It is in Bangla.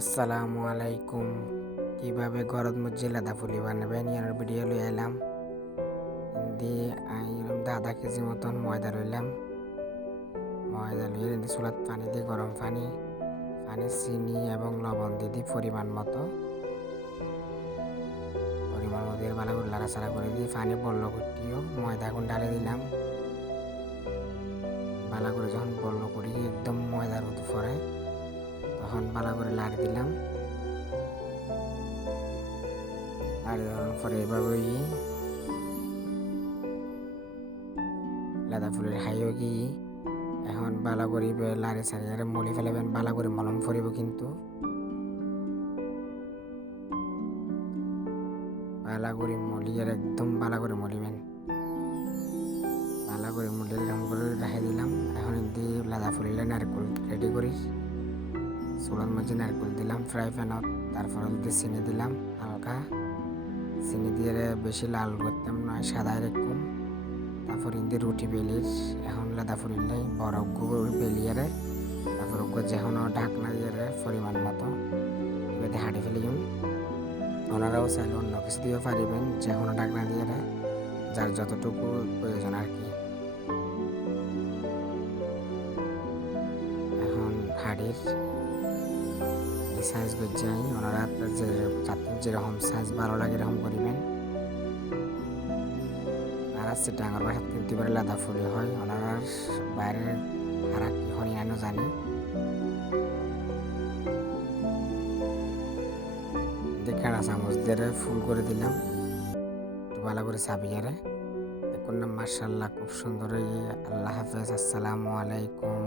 আসসালামু আলাইকুম। কিভাবে ঘরত মধ্যে লাদা ফুলি বানাবেন ইয়ার ভিডিও লই এলাম। দিয়ে আধা কেজি মতন ময়দা লইলাম। ময়দা লইয়ে চুলাত পানি দিয়ে গরম পানি চিনি এবং লবণ দিয়ে পরিমাণ মতো ভালো করে লাড়াচাড়া করে দিয়ে পানি বললো করটিও ময়দা এখন ঢালে দিলাম। ভালো করে যখন বললো করি একদম ময়দার মতো পরে তখন ভালো করে লাড়ি দিলাম। লাড়ি দেওয়ার পরে এভাবে লাদা ফুলের হাইও কি এখন ভালো করিবে লাড়ি সারিয়ে মলি ফেলাবেন। ভালো করে মলম ফরিব কিন্তু ভালো করে মলিয়ে একদম ভালো করে মলিবেন। ভালো করে মলিয়ে এরকম করে রেখে দিলাম। এখন দিয়ে লাদা ফুলিলে নারকেল রেডি করি। চুলার মধ্যে নারকেল দিলাম ফ্রাই প্যানত। তারপর দিয়ে চিনি দিলাম হালকা। চিনি দিয়ে বেশি লাল করতাম নয়, সাদা এরকম। তারপর ইন্দি রুটি বেলির এখন লাদা ফুলিলে বড় বেলিয়ে তারপর যখন ঢাকনা দিয়ে পরিমাণ মতো এবার হাঁটি ফেলিম। ওনারাও চাইলে অন্য কিছু দিয়েও পারিবেন, যখন ঢাকনা দিয়ে যার যতটুকু প্রয়োজন আর কি। এখন হাঁড়ির সাইজ বুঝাই ওনারা যেরকম সাইজ ভালো লাগে এরকম করিবেন। আর আছে ডাঙর বাসাত কিনতে পারে লাদা ফুলি হয়, ওনারা বাইরের হারা কি হরিয়ানো জানি। কাঁড়া চামচ দিয়ে ফুল করে দিলাম, ভালো করে চাবিয়ে দেখুন না মাশাআল্লাহ খুব সুন্দর। আল্লাহ হাফেজ, আসসালামু আলাইকুম।